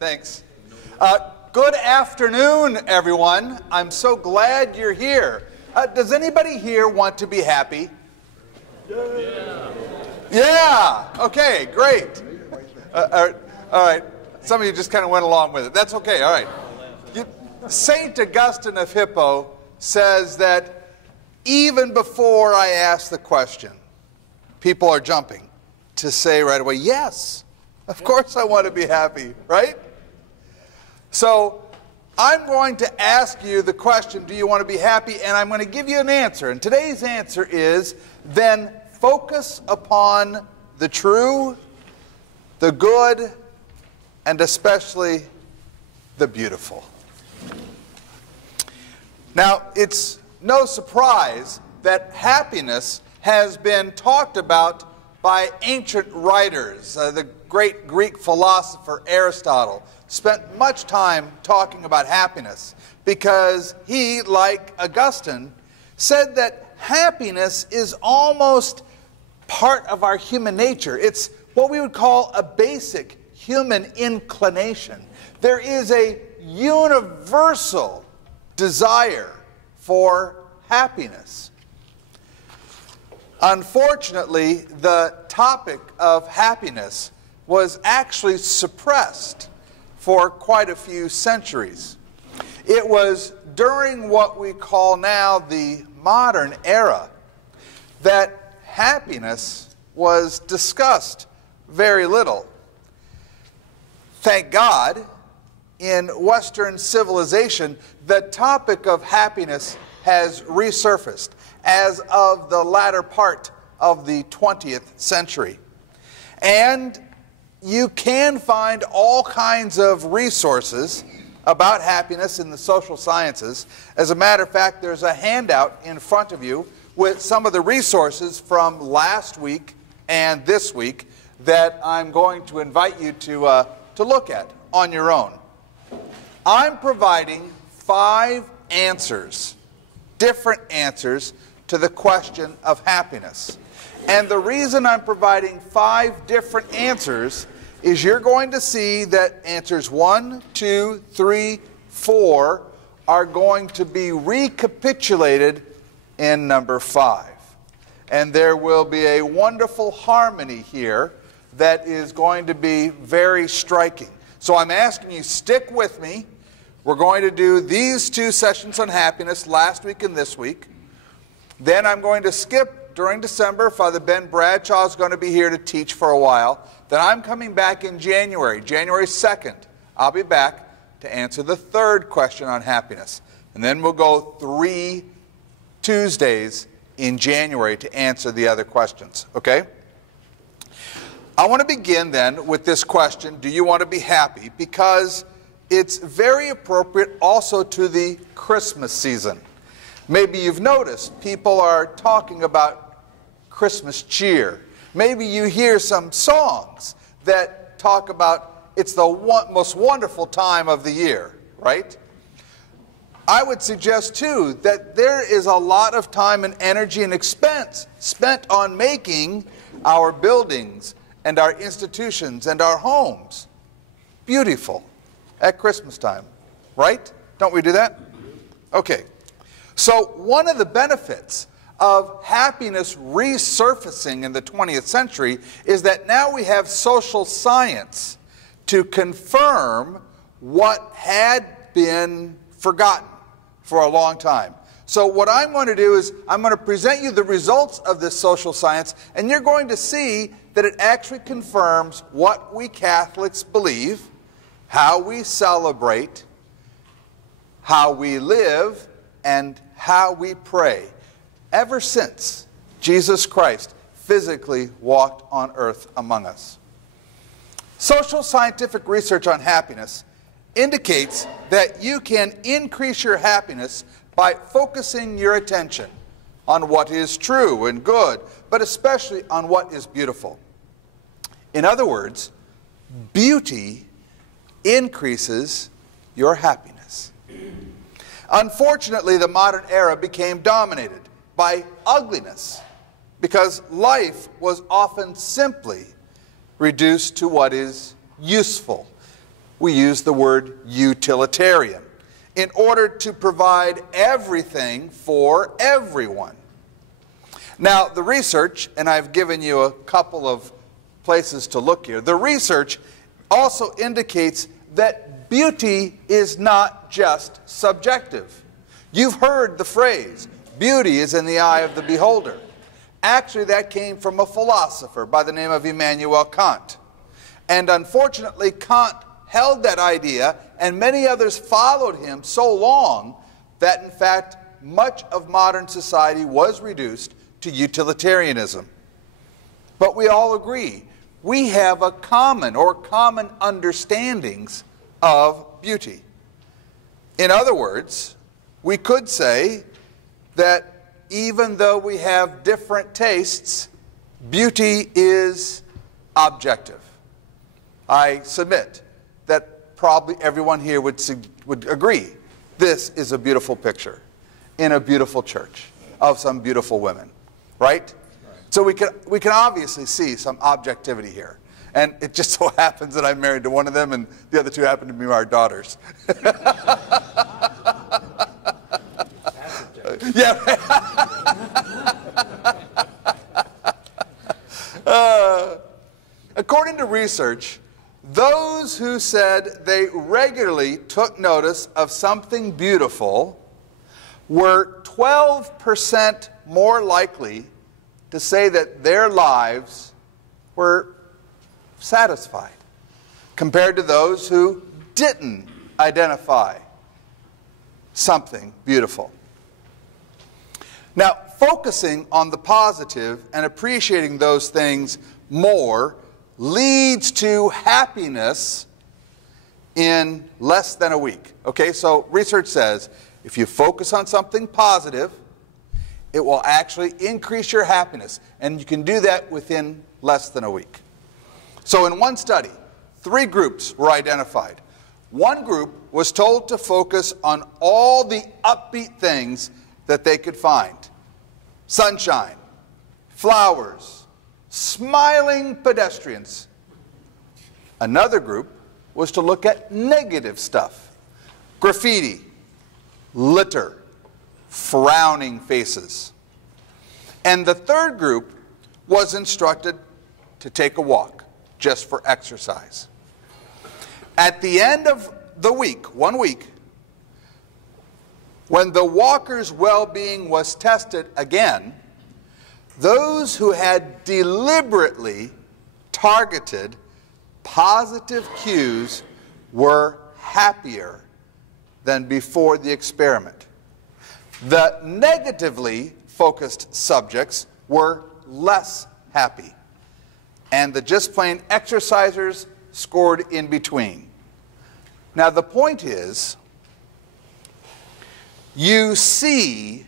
Thanks. Good afternoon, everyone. I'm so glad you're here. Does anybody here want to be happy? Yeah. Okay, great. All right. Some of you just kind of went along with it. That's okay. All right. Saint Augustine of Hippo says that even before I ask the question, people are jumping to say right away, yes, of course I want to be happy, right? So I'm going to ask you the question, do you want to be happy? And I'm going to give you an answer. And today's answer is, then focus upon the true, the good, and especially the beautiful. Now, it's no surprise that happiness has been talked about by ancient writers. The great Greek philosopher Aristotle spent much time talking about happiness because he, like Augustine, said that happiness is almost part of our human nature. It's what we would call a basic human inclination. There is a universal desire for happiness. Unfortunately, the topic of happiness was actually suppressed for quite a few centuries. It was during what we call now the modern era that happiness was discussed very little. Thank God, in Western civilization, the topic of happiness has resurfaced as of the latter part of the 20th century. And you can find all kinds of resources about happiness in the social sciences. As a matter of fact, there's a handout in front of you with some of the resources from last week and this week that I'm going to invite you to look at on your own. I'm providing 5 answers, different answers to the question of happiness. And the reason I'm providing 5 different answers is you're going to see that answers 1, 2, 3, 4 are going to be recapitulated in number 5. And there will be a wonderful harmony here that is going to be very striking. So I'm asking you, stick with me. We're going to do these 2 sessions on happiness last week and this week. Then I'm going to skip during December. Father Ben Bradshaw is going to be here to teach for a while. Then I'm coming back in January 2nd. I'll be back to answer the 3rd question on happiness. And then we'll go 3 Tuesdays in January to answer the other questions. Okay? I want to begin then with this question, do you want to be happy? Because it's very appropriate also to the Christmas season. Maybe you've noticed people are talking about Christmas cheer. Maybe you hear some songs that talk about it's the most wonderful time of the year, right? I would suggest too that there is a lot of time and energy and expense spent on making our buildings and our institutions and our homes beautiful at Christmas time, right? Don't we do that? Okay. So one of the benefits of happiness resurfacing in the 20th century is that now we have social science to confirm what had been forgotten for a long time. So what I'm going to do is I'm going to present you the results of this social science, and you're going to see that it actually confirms what we Catholics believe, how we celebrate, how we live, and how we pray ever since Jesus Christ physically walked on earth among us. Social scientific research on happiness indicates that you can increase your happiness by focusing your attention on what is true and good, but especially on what is beautiful. In other words, beauty increases your happiness. Unfortunately, the modern era became dominated by ugliness because life was often simply reduced to what is useful. we use the word utilitarian, in order to provide everything for everyone. Now, the research, and I've given you a couple of places to look here, the research also indicates that beauty is not just subjective. You've heard the phrase, beauty is in the eye of the beholder. Actually, that came from a philosopher by the name of Immanuel Kant. And unfortunately, Kant held that idea, and many others followed him so long that, in fact, much of modern society was reduced to utilitarianism. But we all agree, we have a common understandings of beauty. In other words, we could say that even though we have different tastes, beauty is objective. I submit that probably everyone here would agree this is a beautiful picture in a beautiful church of some beautiful women, right? So we can obviously see some objectivity here. And it just so happens that I'm married to one of them, and the other two happen to be our daughters. Yeah. According to research, those who said they regularly took notice of something beautiful were 12% more likely to say that their lives were satisfied compared to those who didn't identify something beautiful. Now, focusing on the positive and appreciating those things more leads to happiness in less than a week. Okay, so research says if you focus on something positive, it will actually increase your happiness, and you can do that within less than a week. So in one study, 3 groups were identified. One group was told to focus on all the upbeat things that they could find. Sunshine, flowers, smiling pedestrians. Another group was to look at negative stuff. Graffiti, litter, frowning faces. And the third group was instructed to take a walk, just for exercise. At the end of the week, 1 week, when the walker's well-being was tested again, those who had deliberately targeted positive cues were happier than before the experiment. The negatively focused subjects were less happy, and the just plain exercisers scored in between. Now the point is, you see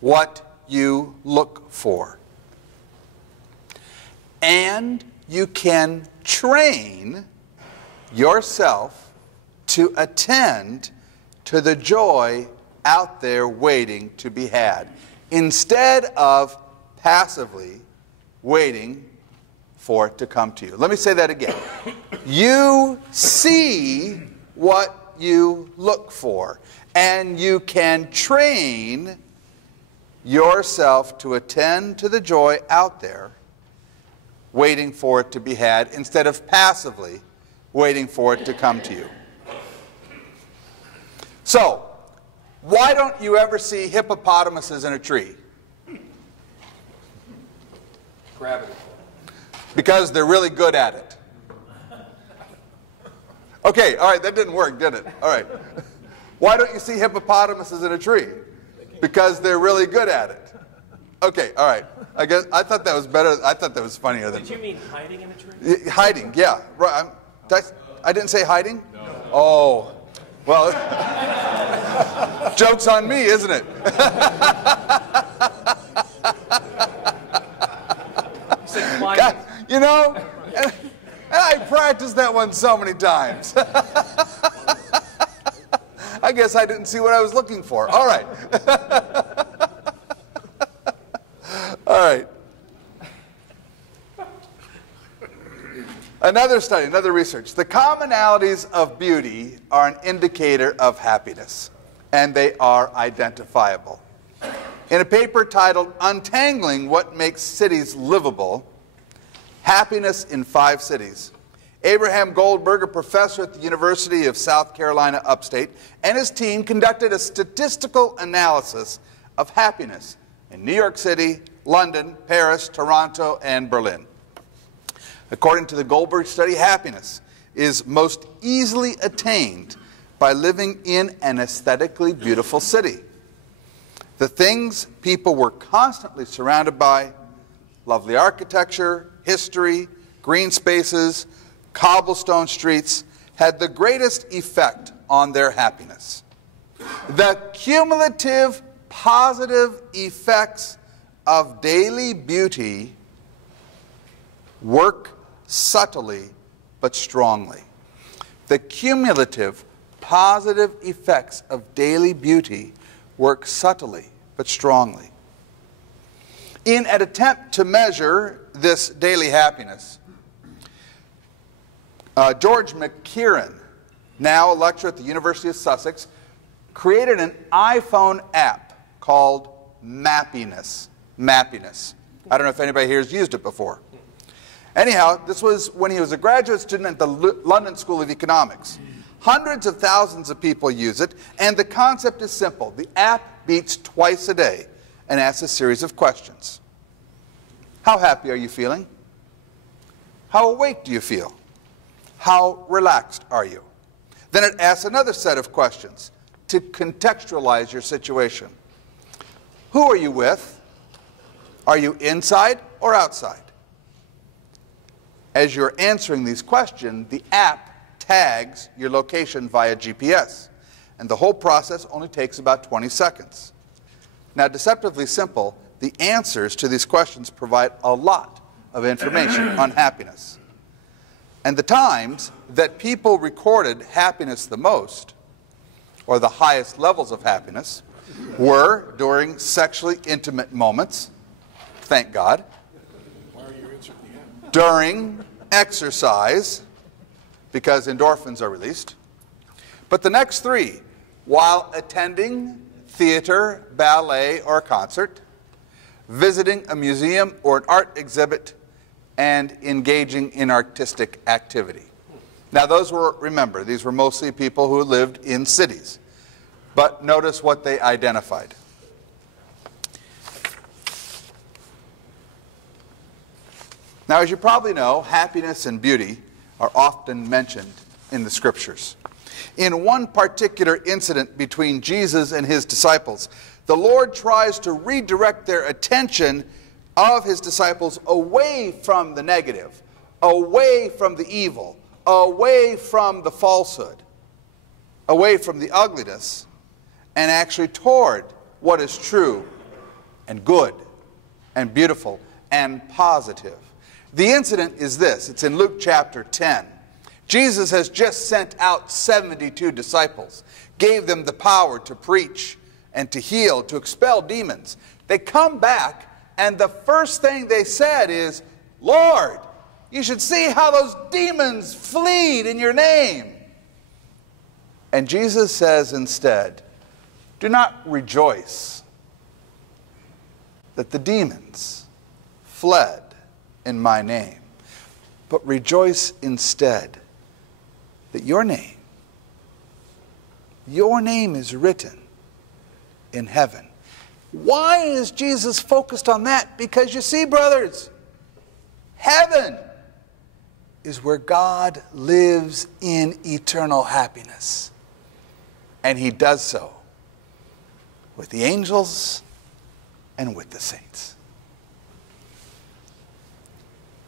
what you look for. And you can train yourself to attend to the joy out there waiting to be had, instead of passively waiting for it to come to you. Let me say that again. You see what you look for, and you can train yourself to attend to the joy out there waiting for it to be had, instead of passively waiting for it to come to you. So, why don't you ever see hippopotamuses in a tree? Gravity. Because they're really good at it. Okay, all right, that didn't work, did it? All right. Why don't you see hippopotamuses in a tree? Because they're really good at it. Okay, all right. I thought that was better. I thought that was funnier than. Did you mean hiding in a tree? Hiding, yeah. Right. I didn't say hiding? No. Oh, well, joke's on me, isn't it? God, you know, and I practiced that one so many times. I guess I didn't see what I was looking for. All right. All right. Another study, another research. The commonalities of beauty are an indicator of happiness, and they are identifiable. In a paper titled Untangling What Makes Cities Livable, Happiness in 5 Cities, Abraham Goldberg, a professor at the University of South Carolina Upstate, and his team conducted a statistical analysis of happiness in New York City, London, Paris, Toronto, and Berlin. According to the Goldberg study, happiness is most easily attained by living in an aesthetically beautiful city. The things people were constantly surrounded by, lovely architecture, history, green spaces, cobblestone streets, had the greatest effect on their happiness. The cumulative positive effects of daily beauty work subtly but strongly. The cumulative positive effects of daily beauty work subtly but strongly. In an attempt to measure this daily happiness, George McKieran, now a lecturer at the University of Sussex, created an iPhone app called Mappiness. Mappiness. I don't know if anybody here has used it before. Anyhow, this was when he was a graduate student at the London School of Economics. Hundreds of thousands of people use it, and the concept is simple. The app beeps twice a day and asks a series of questions. How happy are you feeling? How awake do you feel? How relaxed are you? Then it asks another set of questions to contextualize your situation. Who are you with? Are you inside or outside? As you're answering these questions, the app tags your location via GPS, and the whole process only takes about 20 seconds. Now, deceptively simple, the answers to these questions provide a lot of information on happiness. And the times that people recorded happiness the most, or the highest levels of happiness, were during sexually intimate moments, thank God, during exercise, because endorphins are released, but the next 3, while attending theater, ballet, or concert, visiting a museum or an art exhibit, and engaging in artistic activity. Now those were, remember, these were mostly people who lived in cities. But notice what they identified. Now, as you probably know, happiness and beauty are often mentioned in the Scriptures. In one particular incident between Jesus and his disciples, the Lord tries to redirect their attention of his disciples away from the negative, away from the evil, away from the falsehood, away from the ugliness, and actually toward what is true and good and beautiful and positive. The incident is this. It's in Luke chapter 10. Jesus has just sent out 72 disciples, gave them the power to preach and to heal, to expel demons. They come back, and the first thing they said is, Lord, you should see how those demons fleed in your name. And Jesus says instead, do not rejoice that the demons fled in my name, but rejoice instead that your name is written in heaven. Why is Jesus focused on that? Because you see, brothers, heaven is where God lives in eternal happiness. And he does so with the angels and with the saints.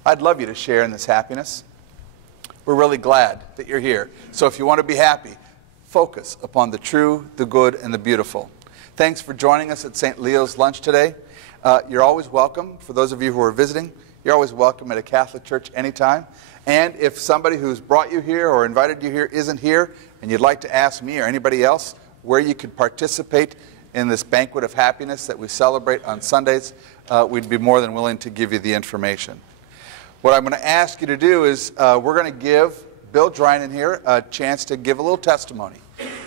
I'd love you to share in this happiness. We're really glad that you're here. So if you want to be happy, focus upon the true, the good, and the beautiful. Thanks for joining us at St. Leo's lunch today. You're always welcome. For those of you who are visiting, you're always welcome at a Catholic church anytime. And if somebody who's brought you here or invited you here isn't here, and you'd like to ask me or anybody else where you could participate in this banquet of happiness that we celebrate on Sundays, we'd be more than willing to give you the information. What I'm going to ask you to do is we're going to give Bill Drinan here a chance to give a little testimony.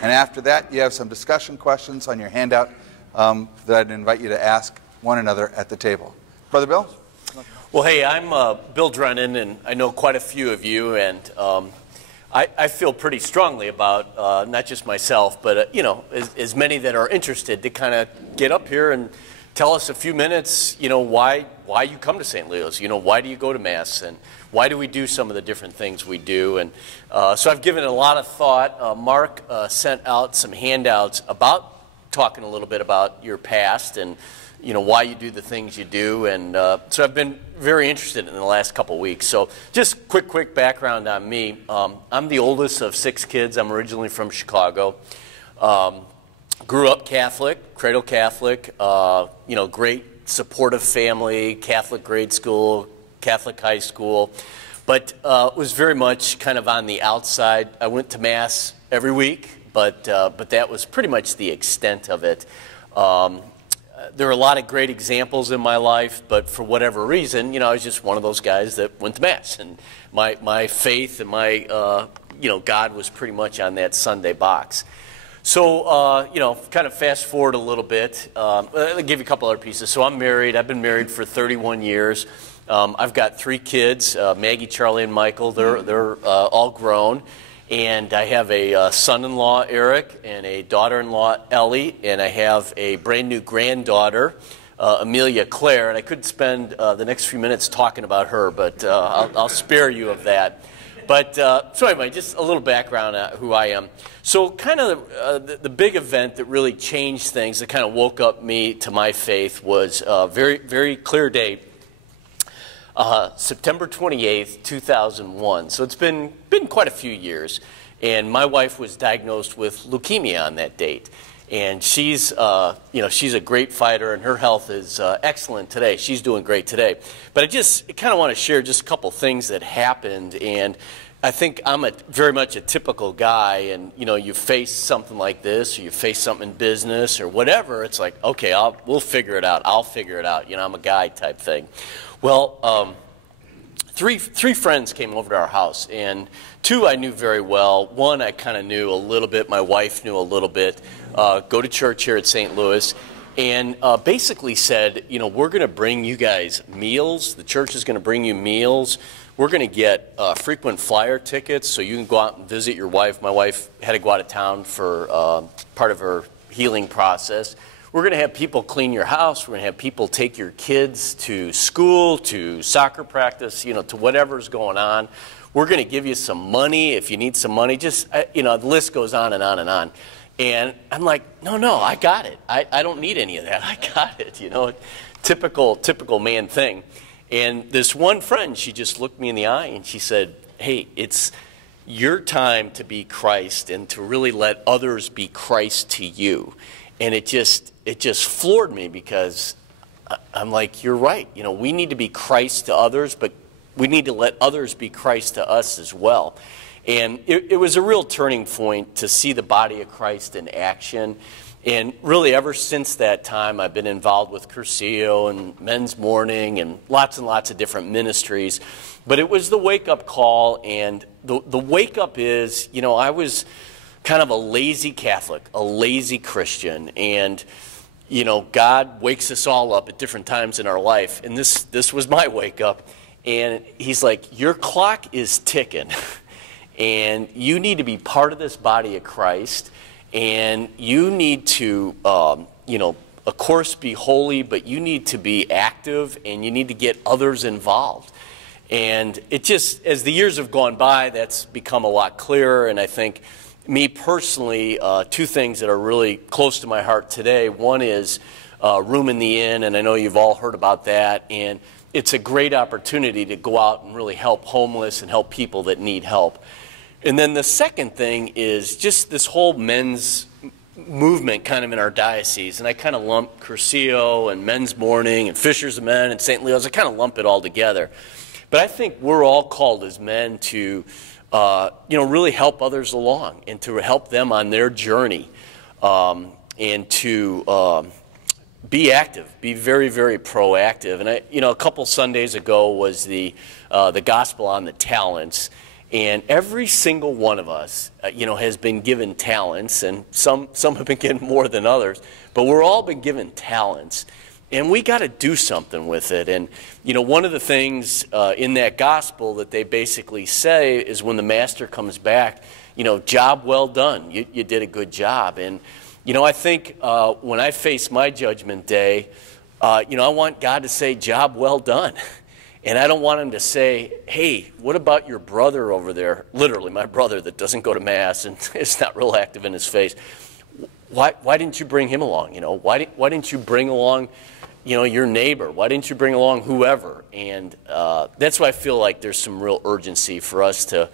And after that, you have some discussion questions on your handout that I'd invite you to ask one another at the table. Brother Bill? Well, hey, I'm Bill Drinan, and I know quite a few of you, and I feel pretty strongly about not just myself, but you know, as many that are interested to kind of get up here and tell us a few minutes, you know, why you come to St. Leo's, you know, why do you go to Mass, and why do we do some of the different things we do. And so I've given it a lot of thought. Mark sent out some handouts about talking a little bit about your past and, you know, why you do the things you do. And so I've been very interested in the last couple of weeks. So just quick background on me. I'm the oldest of 6 kids. I'm originally from Chicago. Grew up Catholic, cradle Catholic, you know, great supportive family, Catholic grade school, Catholic high school, but was very much kind of on the outside. I went to Mass every week, but that was pretty much the extent of it. There are a lot of great examples in my life, but for whatever reason, you know, I was just one of those guys that went to Mass, and my faith and my you know, God was pretty much on that Sunday box. So, you know, kind of fast forward a little bit. I'll give you a couple other pieces. So I'm married. I've been married for 31 years. I've got 3 kids, Maggie, Charlie, and Michael. They're all grown. And I have a son-in-law, Eric, and a daughter-in-law, Ellie, and I have a brand-new granddaughter, Amelia Claire. And I could spend the next few minutes talking about her, but I'll spare you of that. But so anyway, just a little background on who I am. So kind of the big event that really changed things, that kind of woke up me to my faith, was a very clear date. September 28th, 2001. So it's been quite a few years. And my wife was diagnosed with leukemia on that date. And she's, you know, she's a great fighter, and her health is excellent today. She's doing great today. But I just kind of want to share just a couple things that happened. And I think I'm very much a typical guy. And, you know, you face something like this, or you face something in business or whatever. It's like, okay, we'll figure it out. I'll figure it out. You know, I'm a guy type thing. Well, three friends came over to our house, and 2 I knew very well. 1 I kind of knew a little bit. My wife knew a little bit. Go to church here at St. Louis, and basically said, you know, we're going to bring you guys meals. The church is going to bring you meals. We're going to get frequent flyer tickets so you can go out and visit your wife. My wife had to go out of town for part of her healing process. We're going to have people clean your house. We're going to have people take your kids to school, to soccer practice, you know, to whatever's going on. We're going to give you some money if you need some money. Just, you know, the list goes on and on and on. And I'm like, no, I got it. I don't need any of that. I got it, you know, typical man thing. And this one friend, she just looked me in the eye and she said, hey, it's your time to be Christ and to really let others be Christ to you. And it just floored me, because I'm like, you're right. You know, we need to be Christ to others, but we need to let others be Christ to us as well. And it was a real turning point to see the body of Christ in action. And really, ever since that time, I've been involved with Curcio and Men's Morning and lots of different ministries. But it was the wake-up call, and the wake-up is, you know, I was kind of a lazy Catholic, a lazy Christian, and you know, God wakes us all up at different times in our life, and this was my wake up. And he's like, your clock is ticking, and you need to be part of this body of Christ, and you need to, you know, of course, be holy, but you need to be active, and you need to get others involved. And it just, as the years have gone by, that's become a lot clearer. And I think, me personally, 2 things that are really close to my heart today. One is Room in the Inn, and I know you've all heard about that. And it's a great opportunity to go out and really help homeless and help people that need help. And then the second thing is just this whole men's movement kind of in our diocese. And I kind of lump Curcio and Men's Morning and Fishers of Men and St. Leo's. I kind of lump it all together. But I think we're all called as men to you know, really help others along and to help them on their journey, and to be active, be very, very proactive. And a couple Sundays ago was the gospel on the talents, and every single one of us, has been given talents, and some have been given more than others, but we're all been given talents, and we got to do something with it. And one of the things in that gospel that they basically say is when the master comes back, job well done. You did a good job. And I think when I face my judgment day, I want God to say, job well done. And I don't want him to say, hey, what about your brother over there? Literally, my brother that doesn't go to Mass and is not real active in his faith. Why didn't you bring him along? Why didn't you bring along, your neighbor? Why didn't you bring along whoever? And that's why I feel like there's some real urgency for us to,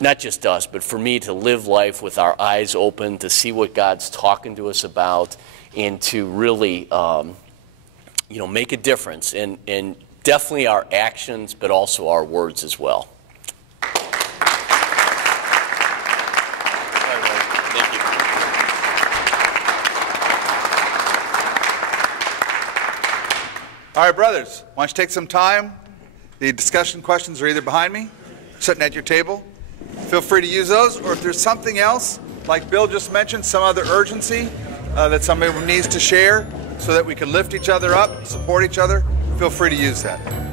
not just us, but for me to live life with our eyes open, to see what God's talking to us about, and to really, make a difference in definitely our actions, but also our words as well. Thank you. All right, brothers, why don't you take some time? The discussion questions are either behind me, sitting at your table. Feel free to use those, or if there's something else, like Bill just mentioned, some other urgency that somebody needs to share so that we can lift each other up, support each other, feel free to use that.